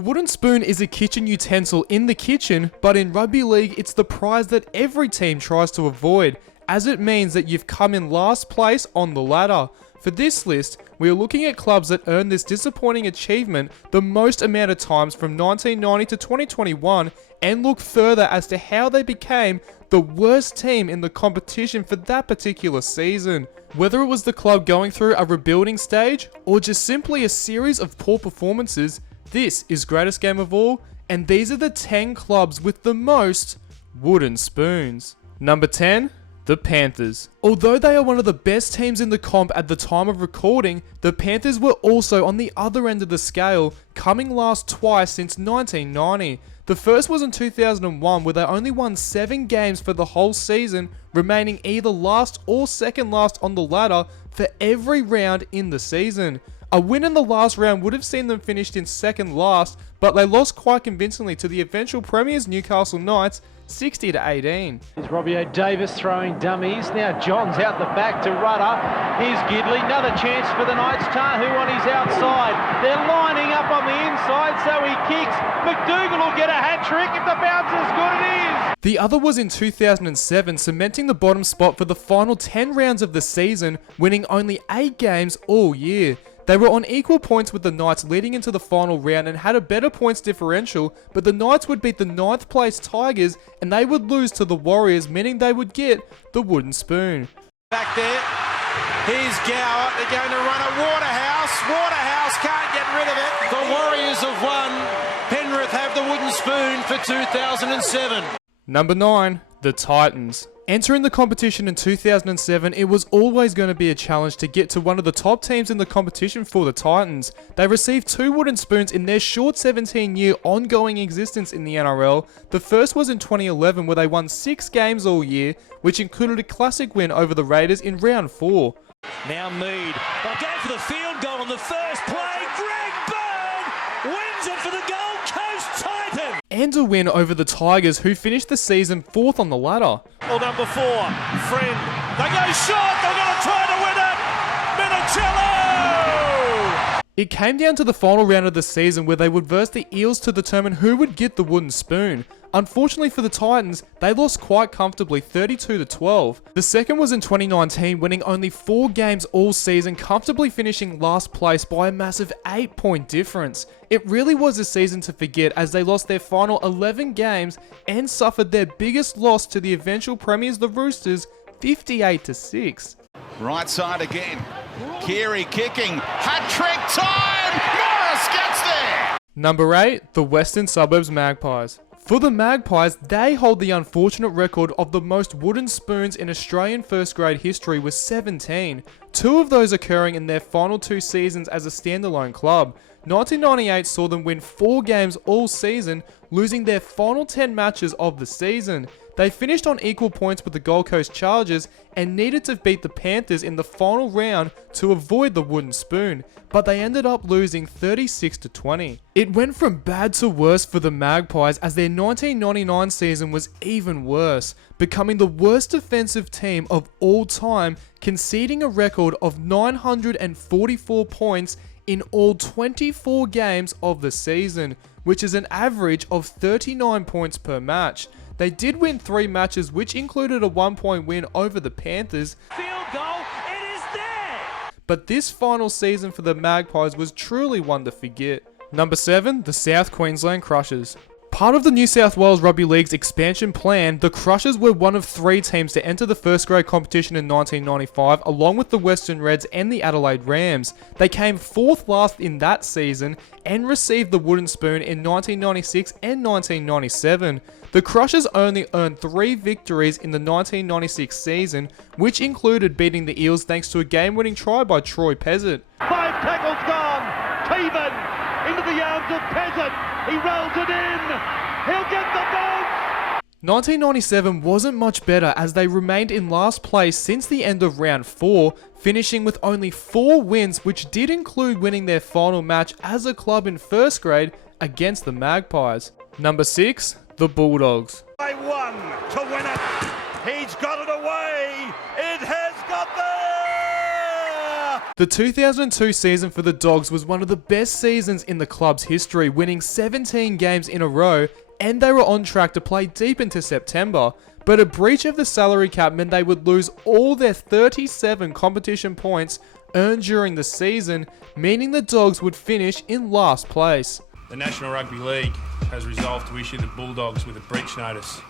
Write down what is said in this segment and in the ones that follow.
The wooden spoon is a kitchen utensil in the kitchen, but in rugby league, it's the prize that every team tries to avoid, as it means that you've come in last place on the ladder. For this list, we are looking at clubs that earned this disappointing achievement the most amount of times from 1990 to 2021, and look further as to how they became the worst team in the competition for that particular season. Whether it was the club going through a rebuilding stage, or just simply a series of poor performances, this is Greatest Game of All, and these are the 10 clubs with the most wooden spoons. Number 10, the Panthers. Although they are one of the best teams in the comp at the time of recording, the Panthers were also on the other end of the scale, coming last twice since 1990. The first was in 2001, where they only won 7 games for the whole season, remaining either last or second last on the ladder for every round in the season. A win in the last round would have seen them finished in second last, but they lost quite convincingly to the eventual premiers Newcastle Knights, 60-18. Here's Robbie O'Davis throwing dummies. Now John's out the back to Rudder. Here's Gidley. Another chance for the Knights. Tahu on his outside. They're lining up on the inside, so he kicks. McDougall will get a hat-trick if the bounce is good. It is. The other was in 2007, cementing the bottom spot for the final 10 rounds of the season, winning only 8 games all year. They were on equal points with the Knights leading into the final round and had a better points differential, but the Knights would beat the 9th place Tigers and they would lose to the Warriors, meaning they would get the wooden spoon. Back there, here's Gower. They're going to run at Waterhouse. Waterhouse can't get rid of it. The Warriors have won. Penrith have the wooden spoon for 2007. Number 9, the Titans. Entering the competition in 2007, it was always going to be a challenge to get to one of the top teams in the competition for the Titans. They received 2 wooden spoons in their short 17-year ongoing existence in the NRL. The first was in 2011, where they won 6 games all year, which included a classic win over the Raiders in round 4. Now Mead, they'll go for the field goal on the first play. Greg Byrne wins it for the Gold Coast Titans. And a win over the Tigers, who finished the season 4th on the ladder. Well, number 4, Friend. They go short. They're going to try to win it. Minicello! It came down to the final round of the season, where they would verse the Eels to determine who would get the wooden spoon. Unfortunately for the Titans, they lost quite comfortably, 32-12. The second was in 2019, winning only 4 games all season, comfortably finishing last place by a massive 8-point difference. It really was a season to forget, as they lost their final 11 games and suffered their biggest loss to the eventual premiers, the Roosters, 58-6. Right side again. Keary kicking. Hat-trick time! Morris gets there! Number 8, the Western Suburbs Magpies. For the Magpies, they hold the unfortunate record of the most wooden spoons in Australian first grade history with 17. 2 of those occurring in their final 2 seasons as a standalone club. 1998 saw them win 4 games all season, losing their final 10 matches of the season. They finished on equal points with the Gold Coast Chargers and needed to beat the Panthers in the final round to avoid the wooden spoon, but they ended up losing 36-20. It went from bad to worse for the Magpies, as their 1999 season was even worse, becoming the worst defensive team of all time, conceding a record of 944 points in all 24 games of the season, which is an average of 39 points per match. They did win 3 matches, which included a 1-point win over the Panthers. Field goal, it is there! But this final season for the Magpies was truly one to forget. Number 7, the South Queensland Crushers. Part of the New South Wales Rugby League's expansion plan, the Crushers were one of 3 teams to enter the first grade competition in 1995, along with the Western Reds and the Adelaide Rams. They came 4th last in that season and received the wooden spoon in 1996 and 1997. The Crushers only earned 3 victories in the 1996 season, which included beating the Eels thanks to a game-winning try by Troy Pezzett. 5 tackles gone. Teeman into the arms of Pezzett. He rolls it in. He'll get the bounce. 1997 wasn't much better, as they remained in last place since the end of round 4, finishing with only 4 wins, which did include winning their final match as a club in first grade against the Magpies. Number 6, the Bulldogs. They won to win it. He's got it away. It has got there. The 2002 season for the Dogs was one of the best seasons in the club's history, winning 17 games in a row, and they were on track to play deep into September. But a breach of the salary cap meant they would lose all their 37 competition points earned during the season, meaning the Dogs would finish in last place. The National Rugby League has resolved to issue the Bulldogs with a breach notice,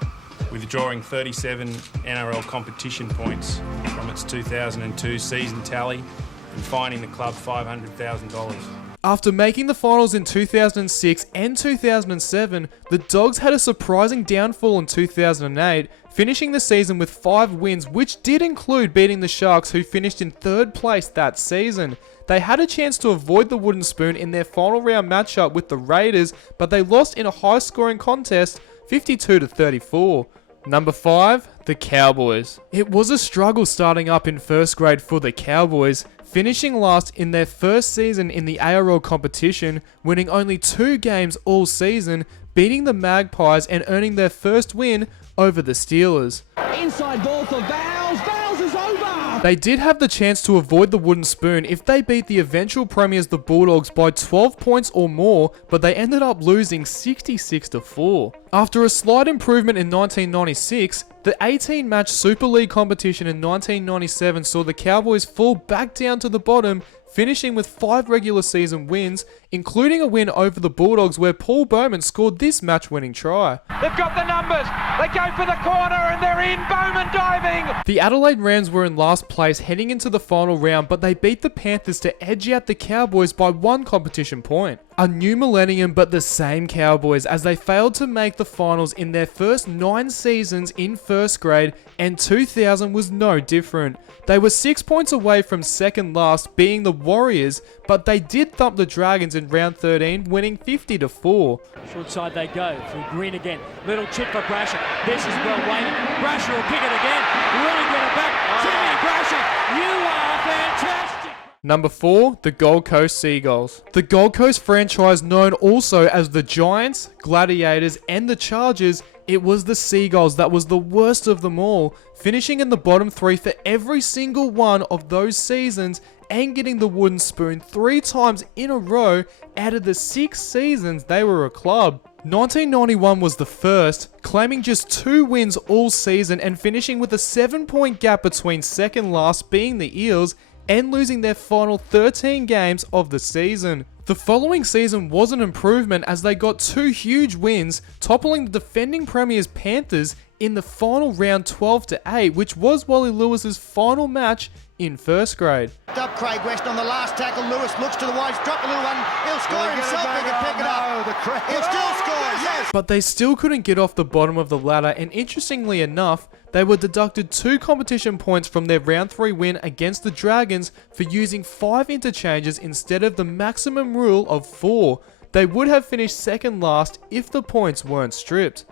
withdrawing 37 NRL competition points from its 2002 season tally and fining the club $500,000. After making the finals in 2006 and 2007, the Dogs had a surprising downfall in 2008, finishing the season with 5 wins, which did include beating the Sharks, who finished in 3rd place that season. They had a chance to avoid the wooden spoon in their final round matchup with the Raiders, but they lost in a high-scoring contest, 52-34. Number 5, the Cowboys. It was a struggle starting up in first grade for the Cowboys, finishing last in their first season in the ARL competition, winning only 2 games all season, beating the Magpies and earning their first win over the Steelers. Inside ball for Vales. Vales is over. They did have the chance to avoid the wooden spoon if they beat the eventual premiers, the Bulldogs, by 12 points or more, but they ended up losing 66-4. After a slight improvement in 1996, the 18-match Super League competition in 1997 saw the Cowboys fall back down to the bottom, finishing with 5 regular season wins, including a win over the Bulldogs where Paul Bowman scored this match-winning try. They've got the numbers. They go for the corner and they're in. Bowman diving. The Adelaide Rams were in last place heading into the final round, but they beat the Panthers to edge out the Cowboys by 1 competition point. A new millennium, but the same Cowboys, as they failed to make the finals in their first 9 seasons in first grade, and 2000 was no different. They were 6 points away from second last, being the Warriors, but they did thump the Dragons in round 13, winning 50-4. Short side they go, through Green again. Little chip for Brasher. This is well weighted. Brasher will pick it again. Really get it back. Jimmy Brasher, you are fantastic. Number 4, the Gold Coast Seagulls. The Gold Coast franchise, known also as the Giants, Gladiators, and the Chargers, it was the Seagulls that was the worst of them all, finishing in the bottom 3 for every single one of those seasons and getting the wooden spoon 3 times in a row out of the 6 seasons they were a club. 1991 was the first, claiming just 2 wins all season and finishing with a 7-point gap between second last, being the Eels, and losing their final 13 games of the season. The following season was an improvement as they got 2 huge wins, toppling the defending premiers Panthers in the final round 12-8, which was Wally Lewis's final match in first grade. Up Craig West on the last tackle. Lewis looks to the wide, drop a little one. He'll score himself. He can pick it up. He'll still score. Yes. But they still couldn't get off the bottom of the ladder, and interestingly enough, they were deducted 2 competition points from their round 3 win against the Dragons for using 5 interchanges instead of the maximum rule of 4. They would have finished second last if the points weren't stripped.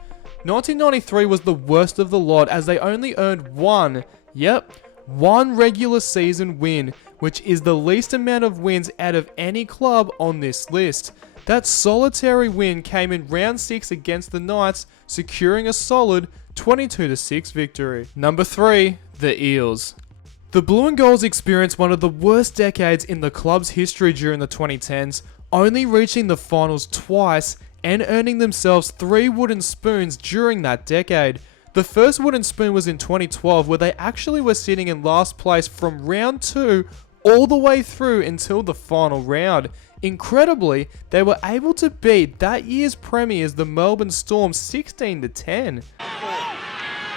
1993 was the worst of the lot as they only earned 1 regular season win, which is the least amount of wins out of any club on this list. That solitary win came in round 6 against the Knights, securing a solid 22-6 victory. Number 3, the Eels. The Blue and Golds experienced one of the worst decades in the club's history during the 2010s, only reaching the finals twice and earning themselves 3 wooden spoons during that decade. The first wooden spoon was in 2012, where they actually were sitting in last place from round 2 all the way through until the final round. Incredibly, they were able to beat that year's premiers, the Melbourne Storm, 16-10.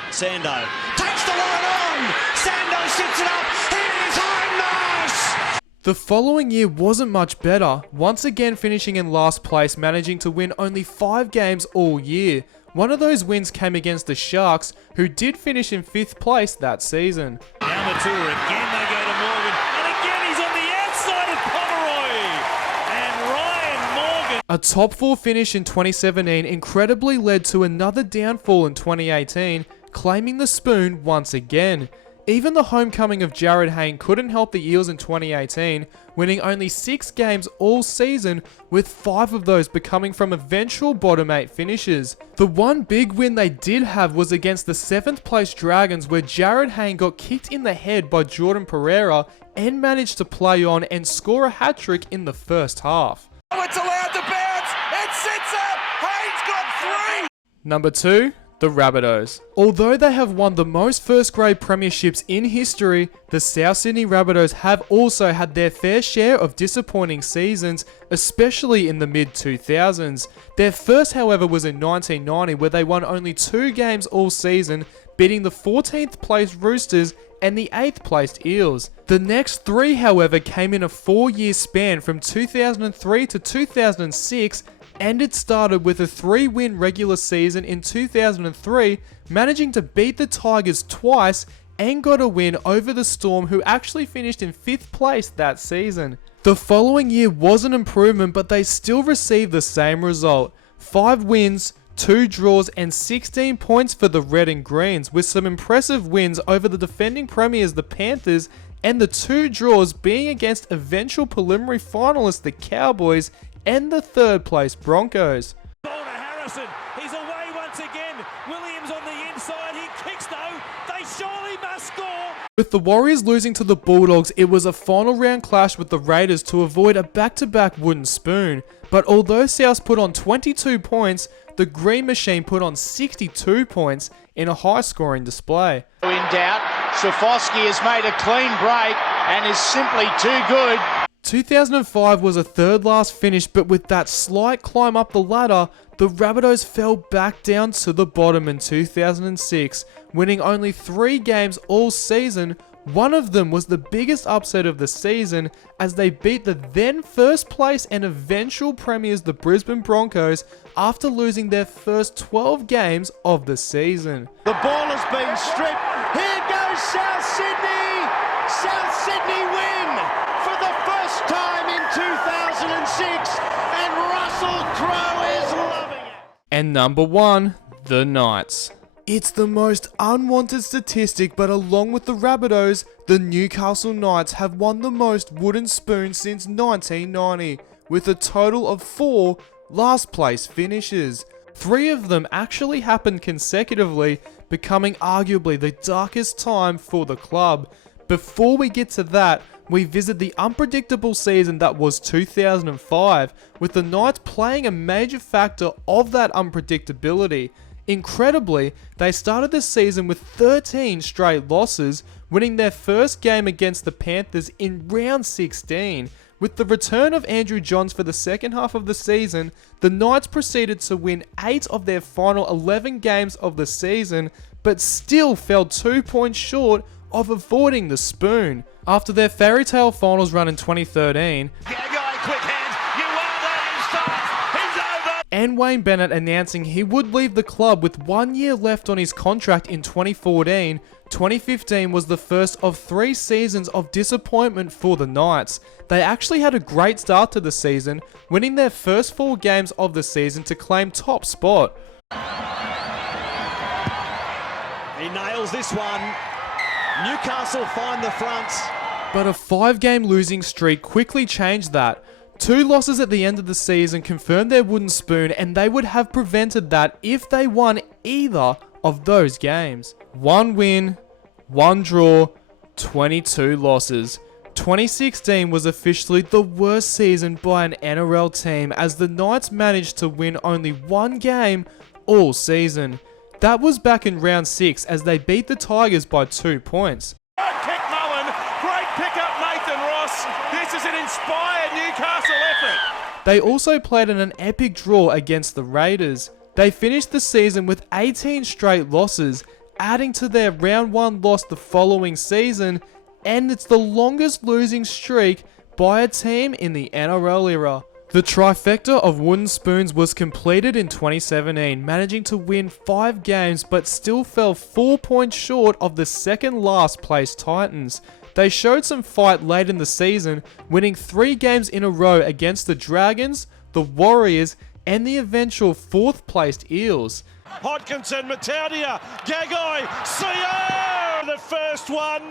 Sando takes the line on. Sando sits it up. It is home, nice. The following year wasn't much better, once again finishing in last place, managing to win only 5 games all year. One of those wins came against the Sharks, who did finish in 5th place that season. Down the tour again, they go to Morgan, and again he's on the outside of Pomeroy, and Ryan Morgan. A top 4 finish in 2017 incredibly led to another downfall in 2018, claiming the spoon once again. Even the homecoming of Jared Hayne couldn't help the Eels in 2018, winning only 6 games all season, with 5 of those becoming from eventual bottom 8 finishes. The one big win they did have was against the 7th place Dragons, where Jared Hayne got kicked in the head by Jordan Pereira and managed to play on and score a hat-trick in the first half. Oh, it's allowed to bounce. It sits up. Hayne's got 3. Number 2. The Rabbitohs. Although they have won the most first-grade premierships in history, the South Sydney Rabbitohs have also had their fair share of disappointing seasons, especially in the mid-2000s. Their first, however, was in 1990, where they won only 2 games all season, beating the 14th placed Roosters and the 8th placed Eels. The next 3, however, came in a 4-year span from 2003 to 2006, and it started with a 3-win regular season in 2003, managing to beat the Tigers twice and got a win over the Storm, who actually finished in 5th place that season. The following year was an improvement, but they still received the same result: 5 wins, 2 draws and 16 points for the Red and Greens, with some impressive wins over the defending premiers the Panthers, and the 2 draws being against eventual preliminary finalists the Cowboys and the 3rd place Broncos. Ball to Harrison. He's away once again. Williams on the inside. He kicks though. They surely must score. With the Warriors losing to the Bulldogs, it was a final round clash with the Raiders to avoid a back-to-back wooden spoon. But although South put on 22 points, the Green Machine put on 62 points in a high-scoring display. In doubt, Sofosky has made a clean break and is simply too good. 2005 was a 3rd last finish, but with that slight climb up the ladder, the Rabbitohs fell back down to the bottom in 2006, winning only 3 games all season. One of them was the biggest upset of the season, as they beat the then 1st place and eventual premiers the Brisbane Broncos after losing their first 12 games of the season. The ball has been stripped. Here goes South Sydney! South Sydney win for the first time in 2006, and Russell Crowe is loving it. And number 1, the Knights. It's the most unwanted statistic, but along with the Rabbitohs, the Newcastle Knights have won the most wooden spoons since 1990, with a total of 4 last place finishes. 3 of them actually happened consecutively, becoming arguably the darkest time for the club. Before we get to that, we visit the unpredictable season that was 2005, with the Knights playing a major factor of that unpredictability. Incredibly, they started the season with 13 straight losses, winning their first game against the Panthers in round 16. With the return of Andrew Johns for the second half of the season, the Knights proceeded to win 8 of their final 11 games of the season, but still fell 2 points short of avoiding the spoon. After their fairy tale finals run in 2013, and Wayne Bennett announcing he would leave the club with 1 year left on his contract in 2014, 2015 was the first of 3 seasons of disappointment for the Knights. They actually had a great start to the season, winning their first 4 games of the season to claim top spot. He nails this one. Newcastle find the front. But a 5-game losing streak quickly changed that. 2 losses at the end of the season confirmed their wooden spoon, and they would have prevented that if they won either of those games. 1 win, 1 draw, 22 losses. 2016 was officially the worst season by an NRL team, as the Knights managed to win only 1 game all season. That was back in round 6, as they beat the Tigers by 2 points. Kick Mullen. Great pick-up, Nathan Ross. This is an inspired Newcastle effort. They also played in an epic draw against the Raiders. They finished the season with 18 straight losses, adding to their round 1 loss the following season, and it's the longest losing streak by a team in the NRL era. The trifecta of wooden spoons was completed in 2017, managing to win 5 games but still fell 4 points short of the second last place Titans. They showed some fight late in the season, winning 3 games in a row against the Dragons, the Warriors, and the eventual 4th placed Eels. Hodkinson, Mataudia, Gagai, Sio! The first one.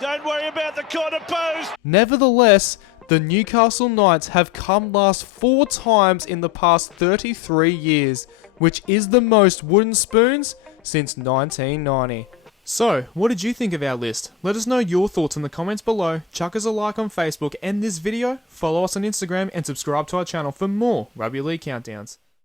Don't worry about the corner post. Nevertheless, the Newcastle Knights have come last 4 times in the past 33 years, which is the most wooden spoons since 1990. So, what did you think of our list? Let us know your thoughts in the comments below, chuck us a like on Facebook and this video, follow us on Instagram and subscribe to our channel for more Rugby League Countdowns.